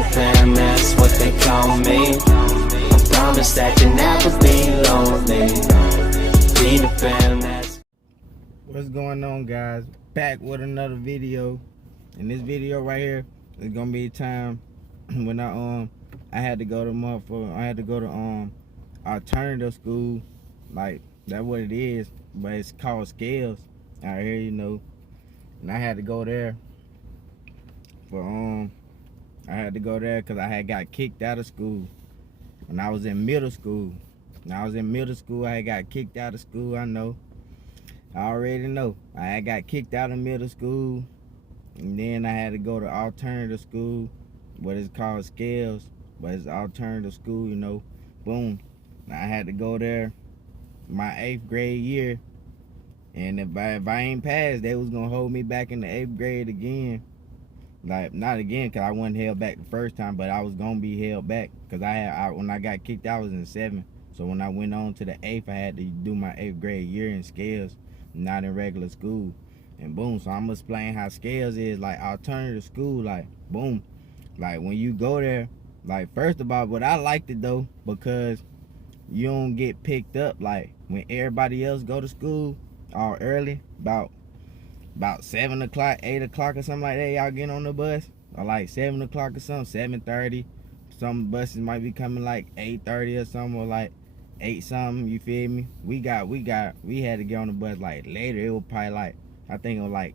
Peter Pan, that's what they call me. I promise that you'll never be lonely. Peter Pan, that's... What's going on, guys? Back with another video. In this video right here, it's gonna be a time when I had to go to alternative school. Like, that's what it is, but it's called Scales out here, you know. And I had to go there for because I had got kicked out of school when I was in middle school. When I was in middle school, I had got kicked out of school. I already know. I had got kicked out of middle school, and then I had to go to alternative school, what is called Scales, but it's alternative school, you know. Boom. I had to go there my 8th grade year, and if I ain't passed, they was gonna hold me back in the 8th grade again. Like, not again, because I wasn't held back the first time, but I was gonna be held back, because when I got kicked, I was in 7th. So when I went on to the 8th, I had to do my 8th grade year in Scales, not in regular school. And boom, so I'm gonna explain how Scales is like alternative school. Like, boom, like when you go there, like, first of all, but I liked it though, because you don't get picked up like when everybody else go to school all early, about 7 o'clock, 8 o'clock or something like that. Y'all getting on the bus, or like 7 o'clock or something, 7:30. Some buses might be coming like 8:30 or something, or like 8 something, you feel me? We had to get on the bus like later. It was probably like, I think it was like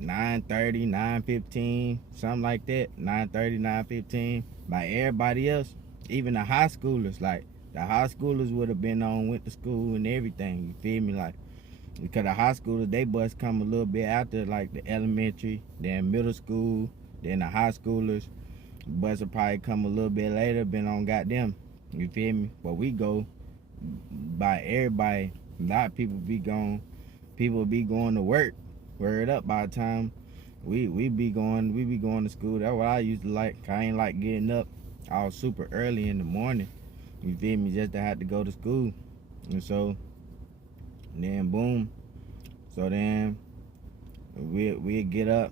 9:30, 9:15, something like that. 9:30, 9:15. Like everybody else, even the high schoolers, like the high schoolers would have went to school and everything, you feel me? Like, because the high schoolers, they bus come a little bit after, like the elementary, then middle school, then the high schoolers bus will probably come a little bit later, been on goddamn, you feel me? But we go by everybody. A lot of people be going to work. Word up, by the time we be going to school. That's what I used to like. I ain't like getting up all super early in the morning, you feel me, just to have to go to school. And so then boom, so then we get up,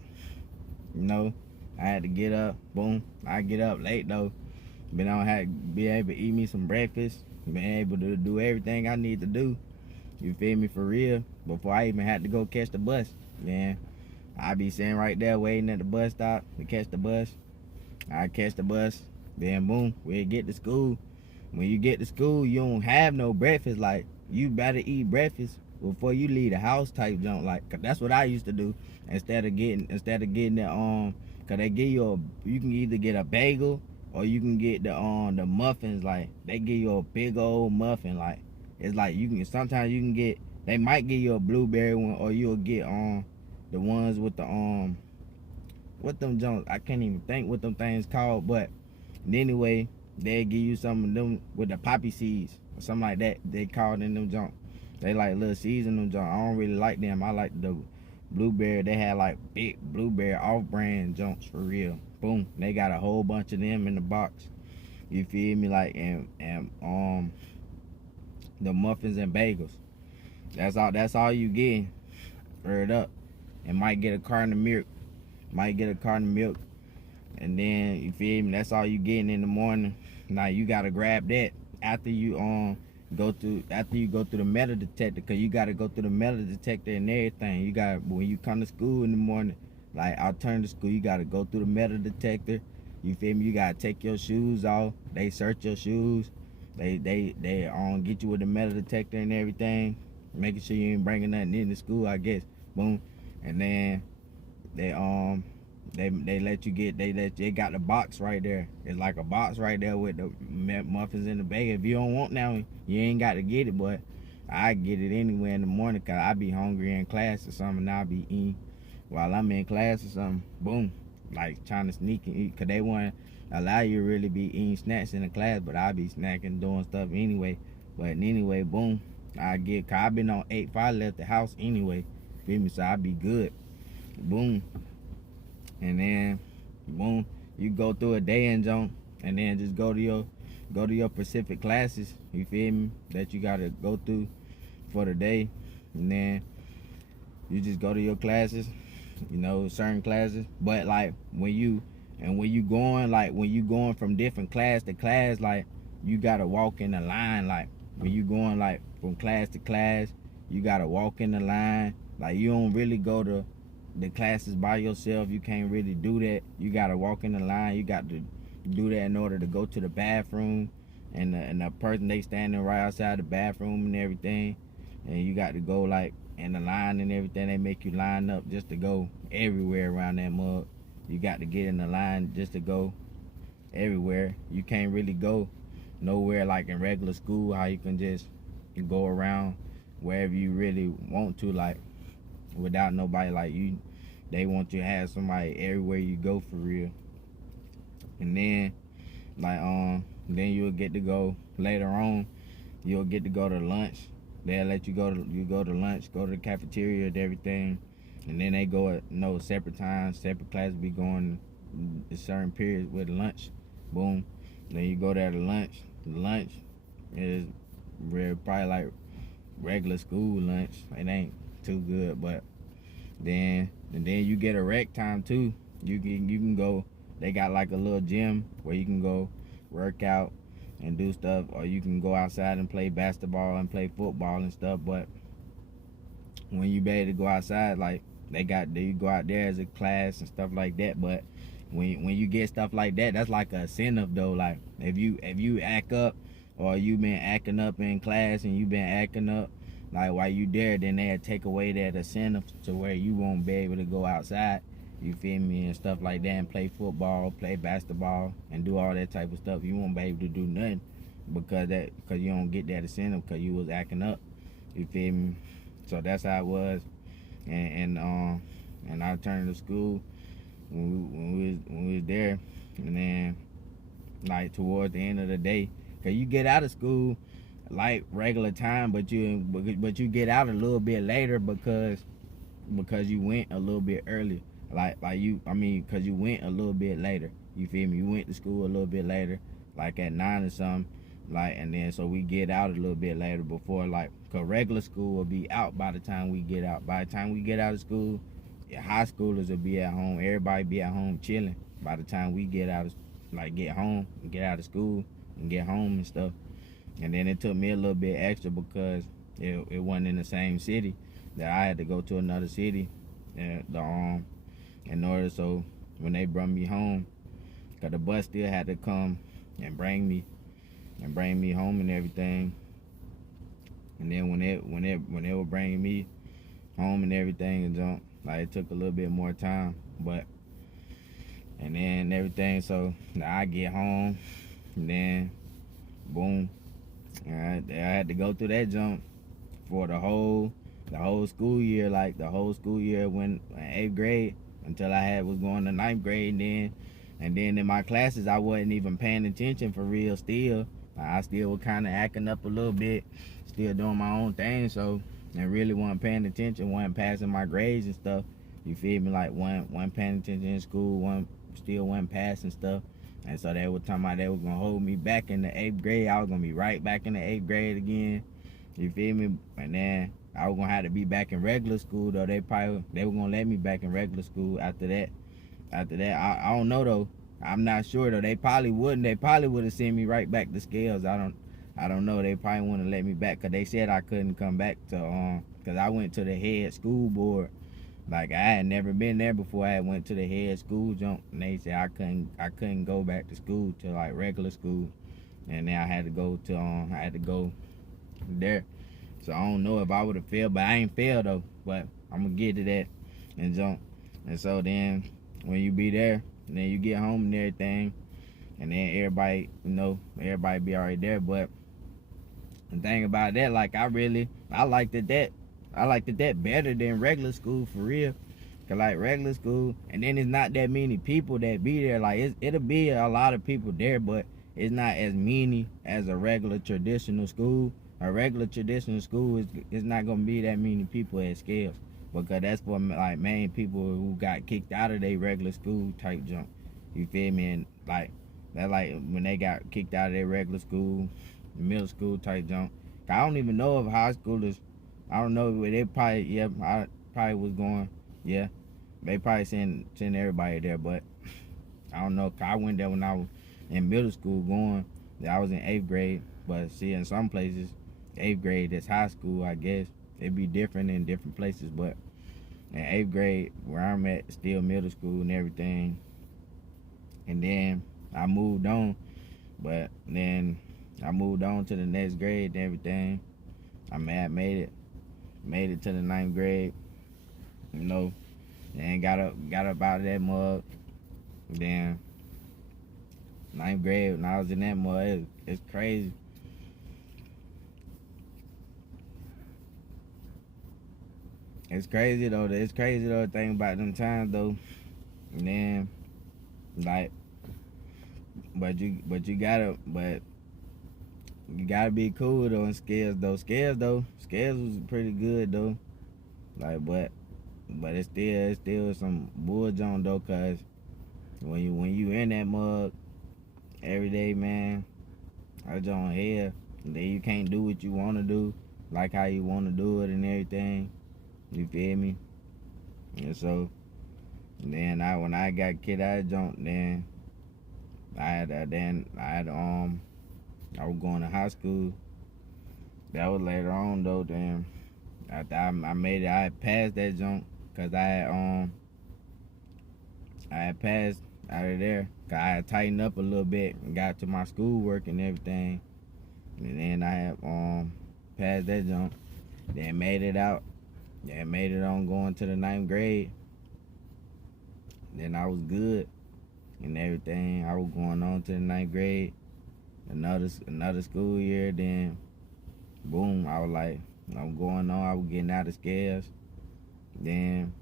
you know. I had to get up, boom. I get up late though, but I don't have to be able to eat me some breakfast, been able to do everything I need to do, you feel me, for real, before I even had to go catch the bus. Then I be sitting right there waiting at the bus stop to catch the bus. I catch the bus, then boom, we get to school. When you get to school, you don't have no breakfast. Like, you better eat breakfast before you leave the house type junk. Like, 'cause that's what I used to do. Instead of getting the cause they give you you can either get a bagel or you can get the muffins. Like, they give you a big old muffin. Like, it's like sometimes you can get, they might give you a blueberry one, or you'll get the ones with the what them junks, I can't even think what them things called, but anyway, they'll give you some of them with the poppy seeds or something like that. They called in them junk. They like little seeds in them junk. I don't really like them. I like the blueberry. They had like big blueberry off-brand junks for real. Boom. They got a whole bunch of them in the box. You feel me? Like, and the muffins and bagels. That's all you get. Word up. And might get a carton of milk. And then, you feel me, that's all you getting in the morning. Now you gotta grab that after you go through the metal detector, cause you gotta go through the metal detector and everything. You got, when you come to school in the morning, like alternative school, you gotta go through the metal detector. You feel me? You gotta take your shoes off. They search your shoes. They get you with the metal detector and everything, making sure you ain't bringing nothing into school, I guess. Boom. And then they let you get, they got the box right there. It's like a box right there with the muffins in the bag. If you don't want now, you ain't got to get it, but I get it anyway in the morning, cause I be hungry in class or something, and I be eating while I'm in class or something. Boom. Like, trying to sneak and eat, cause they want to allow you to really be eating snacks in the class, but I be snacking, doing stuff anyway. But anyway, boom, cause I been on 8 if I left the house anyway, feel me, so I be good. Boom. And then boom, you go through a day in junk, and then just go to your specific classes, you feel me, that you gotta go through for the day. And then you just go to your classes, you know, certain classes. But like when you And when you going from different class to class, like you gotta walk in the line. Like when you going like from class to class, you gotta walk in the line. Like you don't really go to the classes by yourself. You can't really do that. You gotta walk in the line. You got to do that in order to go to the bathroom. And the person they standing right outside the bathroom and everything. And you got to go like in the line and everything. They make you line up just to go everywhere around that mug. You got to get in the line just to go everywhere. You can't really go nowhere like in regular school, how you can just go around wherever you really want to, like without nobody like you. They want you to have somebody everywhere you go for real. And then like then you'll get to go later on, you'll get to go to lunch. They'll let you go to lunch, go to the cafeteria and everything. And then they go at separate times, separate classes be going a certain periods with lunch. Boom. Then you go there to lunch. Lunch is probably like regular school lunch. It ain't too good, but then you get a rec time too. You can go. They got like a little gym where you can go work out and do stuff, or you can go outside and play basketball and play football and stuff. But when you be able to go outside, like you go out there as a class and stuff like that. But when you get stuff like that, that's like a incentive though. Like if you act up, or you been acting up in class and you been acting up like while you there, then they'll take away that incentive to where you won't be able to go outside, you feel me, and stuff like that, and play football, play basketball, and do all that type of stuff. You won't be able to do nothing because you don't get that incentive because you was acting up, you feel me. So that's how it was. And I returned to school when we was there, and then like towards the end of the day, cause you get out of school like regular time, but you get out a little bit later because you went a little bit early. Cause you went a little bit later. You feel me? You went to school a little bit later, like at 9 or something. Like, and then so we get out a little bit later before, like, cause regular school will be out by the time we get out. By the time we get out of school, high schoolers will be at home. Everybody be at home chilling by the time we get out of, get home and get out of school and get home and stuff. And then it took me a little bit extra because it wasn't in the same city, that I had to go to another city in order, so when they brought me home, cause the bus still had to come and bring me home and everything. And then when they were bringing me home and everything and jump, like it took a little bit more time, and then everything. So I get home, and then boom, I had to go through that jump for the whole school year, like the whole school year when 8th grade until I was going to 9th grade. And then in my classes I wasn't even paying attention for real still. I still was kind of acting up a little bit, still doing my own thing, so I really wasn't paying attention, wasn't passing my grades and stuff. You feel me? Like wasn't paying attention in school, still wasn't passing stuff. And so they were talking about they were gonna hold me back in the 8th grade. I was gonna be right back in the 8th grade again. You feel me? And then I was gonna have to be back in regular school though. They were gonna let me back in regular school after that. I don't know though. I'm not sure though. They probably wouldn't. They probably would have sent me right back to Scales. I don't know. They probably wouldn't let me back because they said I couldn't come back to because I went to the head school board. Like I had never been there before. I went to the head school jump, and they said I couldn't go back to school to like regular school, and then I had to go there. So I don't know if I would have failed, but I ain't failed though. But I'm gonna get to that and jump. And so then when you be there, and then you get home and everything, and then everybody be already there. But the thing about that, like I liked it that better than regular school for real. Cause like regular school, and then it's not that many people that be there. Like it'll be a lot of people there, but it's not as many as a regular traditional school. A regular traditional school is not gonna be that many people at Scales, because that's for like main people who got kicked out of their regular school type jump. You feel me? And like that, like when they got kicked out of their regular school, middle school type jump. I don't even know if high schoolers. I don't know. They probably I probably was going. Yeah, they probably send everybody there, but I don't know, 'cause I went there when I was in middle school going. I was in 8th grade, but see, in some places, 8th grade is high school, I guess. It'd be different in different places, but in 8th grade, where I'm at, still middle school and everything. And then I moved on, but then I moved on to the next grade and everything. I made it to the 9th grade, you know, and got up out of that mug. Then 9th grade, when I was in that mud, it's crazy. It's crazy though. It's crazy though. Thing about them times though. And then, like, but you gotta be cool though in scales though. Scales was pretty good though. Like, but it's still some bull junk though, cause when you in that mug every day, man, that's on hell. And then you can't do what you wanna do, like how you wanna do it and everything. You feel me? And so then when I got kicked out of junk, then I was going to high school. That was later on though. Then after I made it, I had passed that junk, cause I had passed out of there. Cause I had tightened up a little bit and got to my schoolwork and everything. And then I had passed that junk. Then made it out. Then made it on going to the 9th grade. Then I was good and everything. I was going on to the 9th grade. Another school year. Then boom, I was like, I'm going on. I was getting out of scales. Then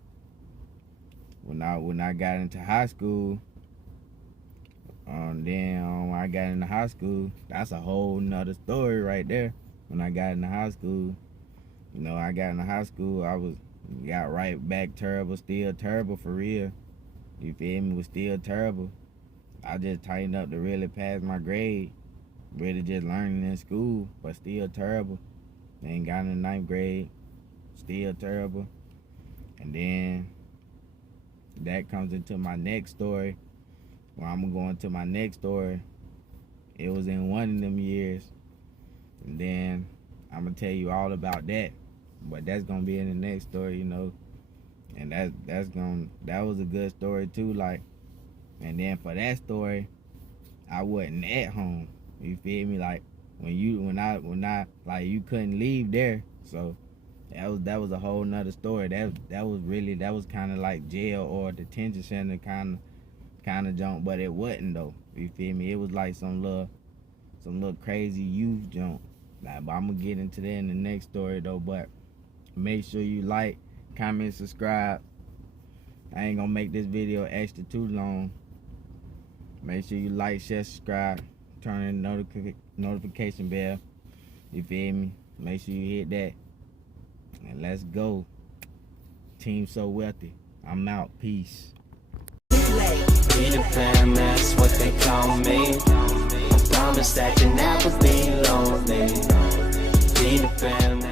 when I got into high school, when I got into high school, that's a whole nother story right there. When I got into high school, you know, I got into high school, got right back terrible, still terrible for real. You feel me? Was still terrible. I just tightened up to really pass my grade. Really just learning in school, but still terrible. Then got in the 9th grade, still terrible. And then that comes into my next story. When I'm gonna go into my next story, it was in one of them years. And then I'm gonna tell you all about that. But that's gonna be in the next story, you know. And that was a good story too, like. And then for that story, I wasn't at home. You feel me? Like when I like, you couldn't leave there. So that was a whole nother story. That was kind of like jail or detention center kind of junk, but it wasn't though. You feel me? It was like some little crazy youth junk. Like, but I'm gonna get into that in the next story though. But make sure you like, comment, subscribe. I ain't gonna make this video extra too long. Make sure you like, share, subscribe, turn in the notification bell. You feel me? Make sure you hit that. And let's go. Team So Wealthy. I'm out. Peace. Peter Pan, that's what they call me. I promise that you never be lonely. Peter Pan.